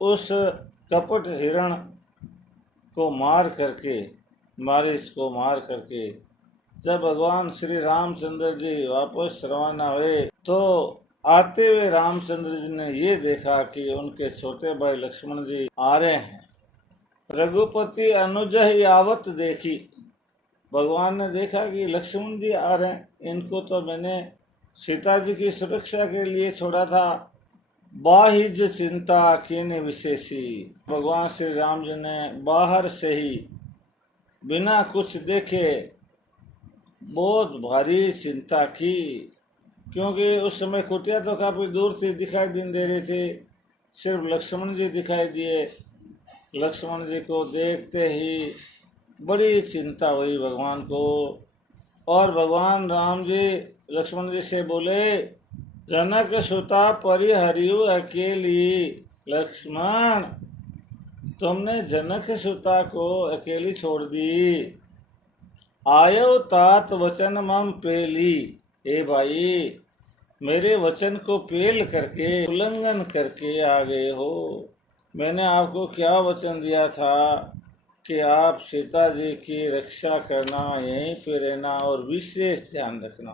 उस कपट हिरण को मार करके, मारीच को मार करके जब भगवान श्री रामचंद्र जी वापस रवाना हुए तो आते हुए रामचंद्र जी ने ये देखा कि उनके छोटे भाई लक्ष्मण जी आ रहे हैं। रघुपति अनुज यावत देखी, भगवान ने देखा कि लक्ष्मण जी आ रहे हैं, इनको तो मैंने सीता जी की सुरक्षा के लिए छोड़ा था। बाहिज चिंता कीने विशेषी, भगवान श्री राम जी ने बाहर से ही बिना कुछ देखे बहुत भारी चिंता की, क्योंकि उस समय कुटिया तो काफी दूर थी, दिखाई नहीं दे रही थी, सिर्फ लक्ष्मण जी दिखाई दिए। लक्ष्मण जी को देखते ही बड़ी चिंता हुई भगवान को, और भगवान राम जी लक्ष्मण जी से बोले, जनक सुता परिहरियु अकेली। लक्ष्मण, तुमने जनक सुता को अकेली छोड़ दी। आयो तात वचन मम पेली, हे भाई मेरे वचन को पेल करके उल्लंघन करके आ गए हो। मैंने आपको क्या वचन दिया था कि आप सीता जी की रक्षा करना, यहीं पे रहना और विशेष ध्यान रखना,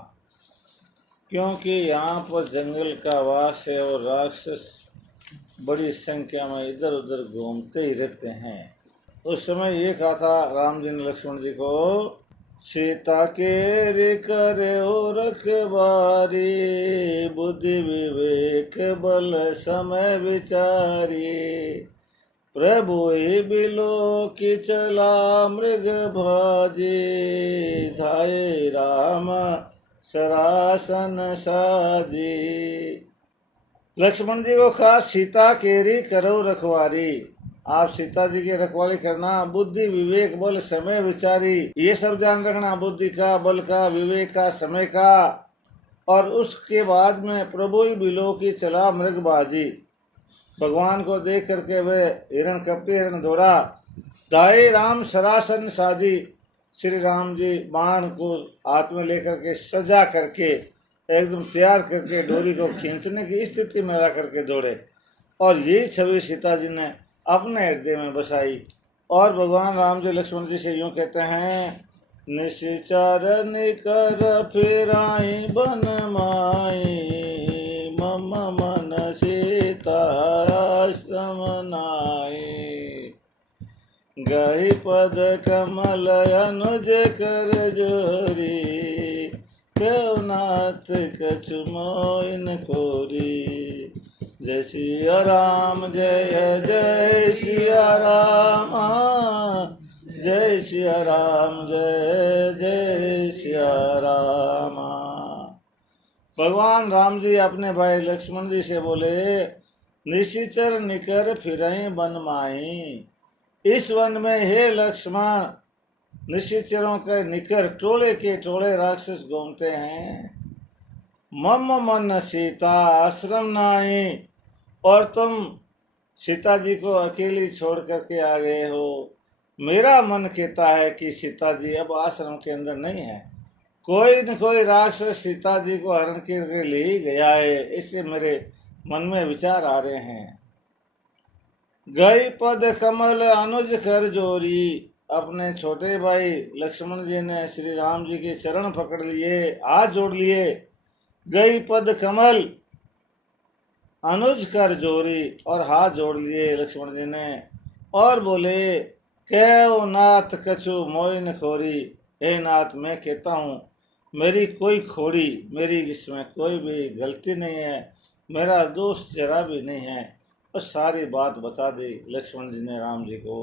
क्योंकि यहाँ पर जंगल का वास है और राक्षस बड़ी संख्या में इधर उधर घूमते ही रहते हैं। उस समय ये कहा था राम जी ने लक्ष्मण जी को, सीता के रे करे रखबारी, बुद्धि विवेक बल समय विचारी। प्रभु बिलो की चला मृग भाजी, धाये राम सरासन साजी। लक्ष्मण जी को कहा, सीता केरी करो रखवारी, आप सीता जी की रखवाली करना, बुद्धि विवेक बल समय विचारी, ये सब ध्यान रखना, बुद्धि का, बल का, विवेक का, समय का। और उसके बाद में प्रभु बिलो की चला मृगबाजी, भगवान को देख करके वे हिरण कपटी हिरण दौड़ा। दाए राम सरासन साजी, श्री राम जी बाण को हाथ में लेकर के सजा करके एकदम तैयार करके डोरी को खींचने की स्थिति में ला करके दौड़े, और यही छवि सीता जी ने अपने हृदय में बसाई। और भगवान राम जी लक्ष्मण जी से यूं कहते हैं, निशिचर निकर फिराई बन माई, मम मन सीता आश्रम नाई। गई पद कमल अनुज कर जोरी, नाथ कछु मोइन खोरी। जय सिया राम जय जय सिया राम, जय सिया राम जय जय सिया राम। भगवान राम जी अपने भाई लक्ष्मण जी से बोले, निशिचर निकर फिरई बन माई, इस वन में हे लक्ष्मण निशिचरों के निकर टोले के टोले राक्षस घूमते हैं। मम मन सीता आश्रम नाई, और तुम सीता जी को अकेली छोड़ करके आ गए हो। मेरा मन कहता है कि सीता जी अब आश्रम के अंदर नहीं है, कोई न कोई राक्षस सीता जी को हरण करके ले ही गया है, इससे मेरे मन में विचार आ रहे हैं। गई पद कमल अनुज कर जोरी, अपने छोटे भाई लक्ष्मण जी ने श्री राम जी के चरण पकड़ लिए, हाथ जोड़ लिए। गई पद कमल अनुज कर जोरी, और हाथ जोड़ लिए लक्ष्मण जी ने, और बोले, कहो नाथ कछु मोइन खोरी, हे नाथ मैं कहता हूँ मेरी कोई खोड़ी, मेरी इसमें कोई भी गलती नहीं है, मेरा दोष जरा भी नहीं है। और सारी बात बता दी लक्ष्मण जी ने राम जी को।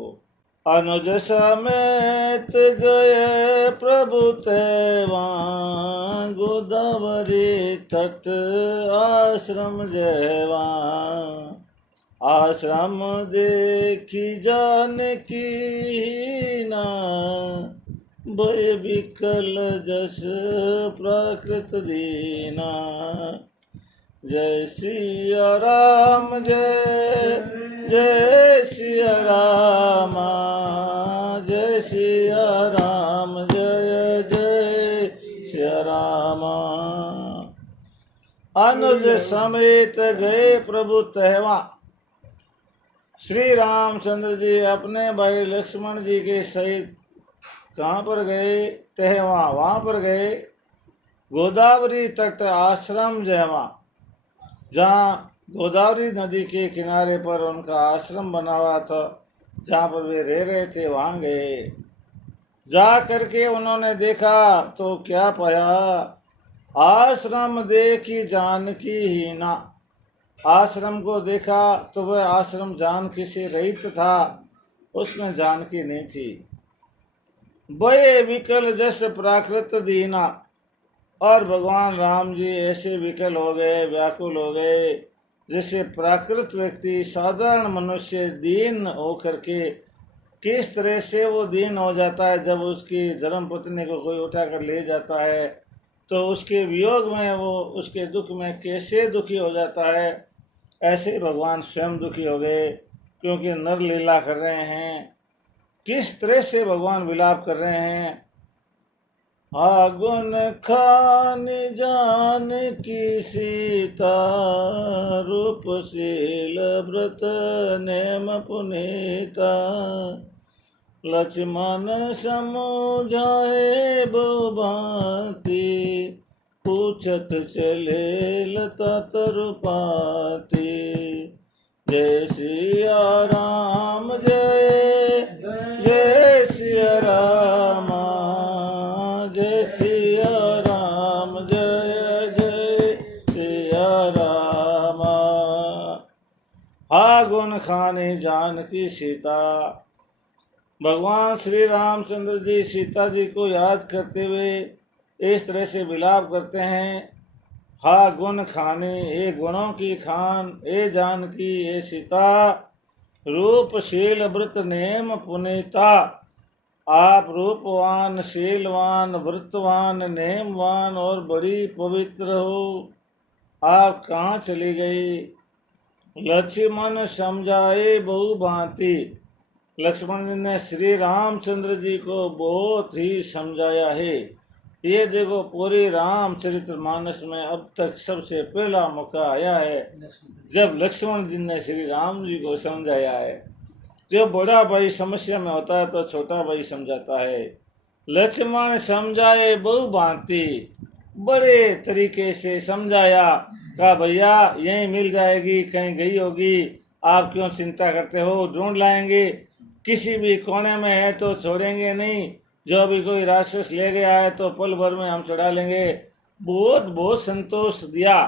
अनुज समेत गए प्रभु तेवा, गोदावरी तट आश्रम जयवा। आश्रम देखी जानकी ना, भय विकल जस प्राकृत दीना। जय सिया राम जय जय सिया राम, जय सिया राम जय जय सिया राम। अनुज समेत गए प्रभु तहवा, श्री रामचंद्र जी अपने भाई लक्ष्मण जी के सहित कहाँ पर गए? तहवा, वहाँ पर गए गोदावरी तट आश्रम जयवा, जहाँ गोदावरी नदी के किनारे पर उनका आश्रम बना हुआ था, जहाँ पर वे रह रहे थे, वहाँ गए। जा करके उन्होंने देखा तो क्या पाया? आश्रम देखी जानकी ही ना। आश्रम को देखा तो वह आश्रम जानकी से रहित था, उसमें जानकी नहीं थी। बड़े विकल जस प्राकृत दीना, और भगवान राम जी ऐसे विकल हो गए, व्याकुल हो गए, जैसे प्राकृत व्यक्ति, साधारण मनुष्य दीन होकर के किस तरह से वो दीन हो जाता है जब उसकी धर्मपत्नी को कोई उठाकर ले जाता है, तो उसके वियोग में वो उसके दुख में कैसे दुखी हो जाता है, ऐसे भगवान स्वयं दुखी हो गए, क्योंकि नर लीला कर रहे हैं। किस तरह से भगवान विलाप कर रहे हैं? आगुन खान जान की सीता, रूपशील व्रत नेम पुनीता, लक्ष्मण समझाए बहुभांति, पूछत चले लता तरुपाती, जय सिया राम जय जय सिया राम, जय सिया राम जय जय सिया राम। हा गुण खानी जानकी सीता, भगवान श्री रामचंद्र जी सीता जी को याद करते हुए इस तरह से विलाप करते हैं। हा गुण खाने, ए गुणों की खान, ए जानकी, ए सीता, रूपशील व्रत नेम पुनीता, आप रूपवान, शीलवान, व्रतवान, नेमवान और बड़ी पवित्र हो, आप कहाँ चली गई? लक्ष्मण समझाए बहु भांति, लक्ष्मण जी ने श्री रामचंद्र जी को बहुत ही समझाया है। ये देखो पूरी रामचरित्र मानस में अब तक सबसे पहला मौका आया है जब लक्ष्मण जी ने श्री राम जी को समझाया है। जब बड़ा भाई समस्या में होता है तो छोटा भाई समझाता है। लक्ष्मण समझाए बहु भांति, बड़े तरीके से समझाया, कहा भैया यहीं मिल जाएगी, कहीं गई होगी, आप क्यों चिंता करते हो, ढूंढ लाएंगे, किसी भी कोने में है तो छोड़ेंगे नहीं, जो भी कोई राक्षस ले गया है तो पल भर में हम चढ़ा लेंगे। बहुत बहुत संतोष दिया,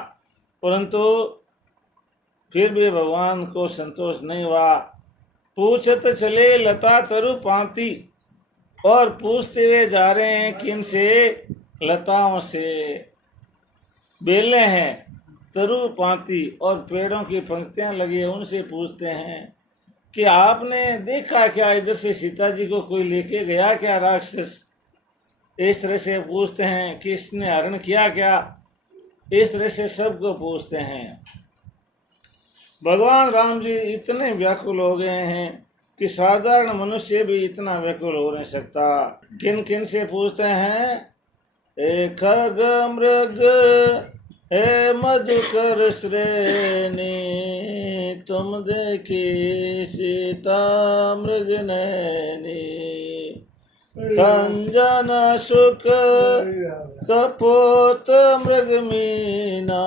परंतु फिर भी भगवान को संतोष नहीं हुआ। पूछत चले लता तरु पाती, और पूछते हुए जा रहे हैं किन से? लताओं से। बेलें हैं, तरु पाती और पेड़ों की पंक्तियां लगी है, उनसे पूछते हैं कि आपने देखा क्या, इधर से सीता जी को कोई लेके गया क्या राक्षस? इस तरह से पूछते हैं कि इसने हरण किया क्या? इस तरह से सबको पूछते हैं। भगवान राम जी इतने व्याकुल हो गए हैं कि साधारण मनुष्य भी इतना व्याकुल हो नहीं सकता। किन किन से पूछते हैं? एक खग मृग हे मधुकर श्रेणी, तुम देखी सीता मृग नैनी, खंजन सुख कपोत मृग मीना,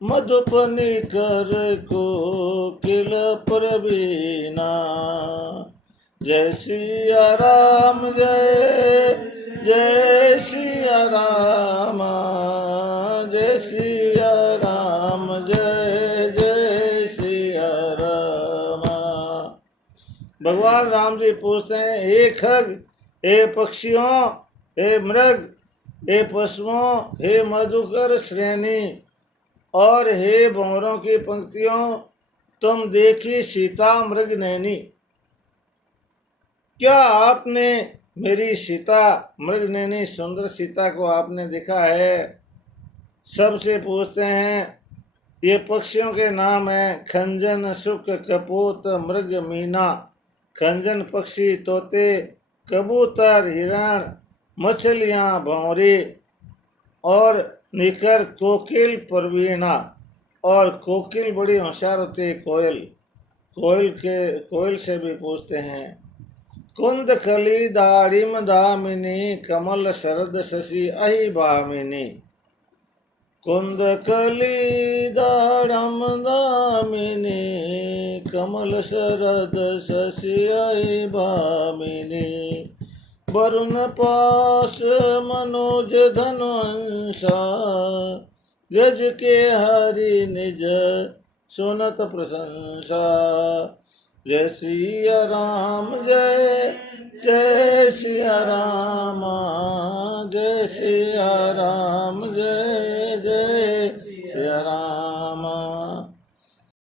मधुपनी कर को किल प्रवीणा, जय सिया राम जय जय सिया राम, जय सिया राम जय जय सिया राम। भगवान राम जी पूछते हैं, हे खग, हे पक्षियों, हे मृग, हे पशुओं, हे मधुकर श्रेणी और हे भंवरों की पंक्तियों, तुम देखी सीता मृग नैनी, क्या आपने मेरी सीता मृग नैनी सुंदर सीता को आपने देखा है? सबसे पूछते हैं। ये पक्षियों के नाम हैं खंजन सुख कपूत मृग मीना। खंजन पक्षी तोते, कबूतर हिरण, मछलियाँ भंवरे और निकर कोकिल प्रवीणा, और कोकिल बड़ी होशियार होती है कोयल। कोयल से भी पूछते हैं। कुंद कली दाड़िम दामिनी कमल शरद शशि अहि भामिनी। कुंद कली दाड़म दामिनी कमल शरद शशि अहि भामिनी। वरुण पास मनोज धनुषा यज के हरि निज सुनत प्रशंसा। जय सिया राम जय जय सिया राम।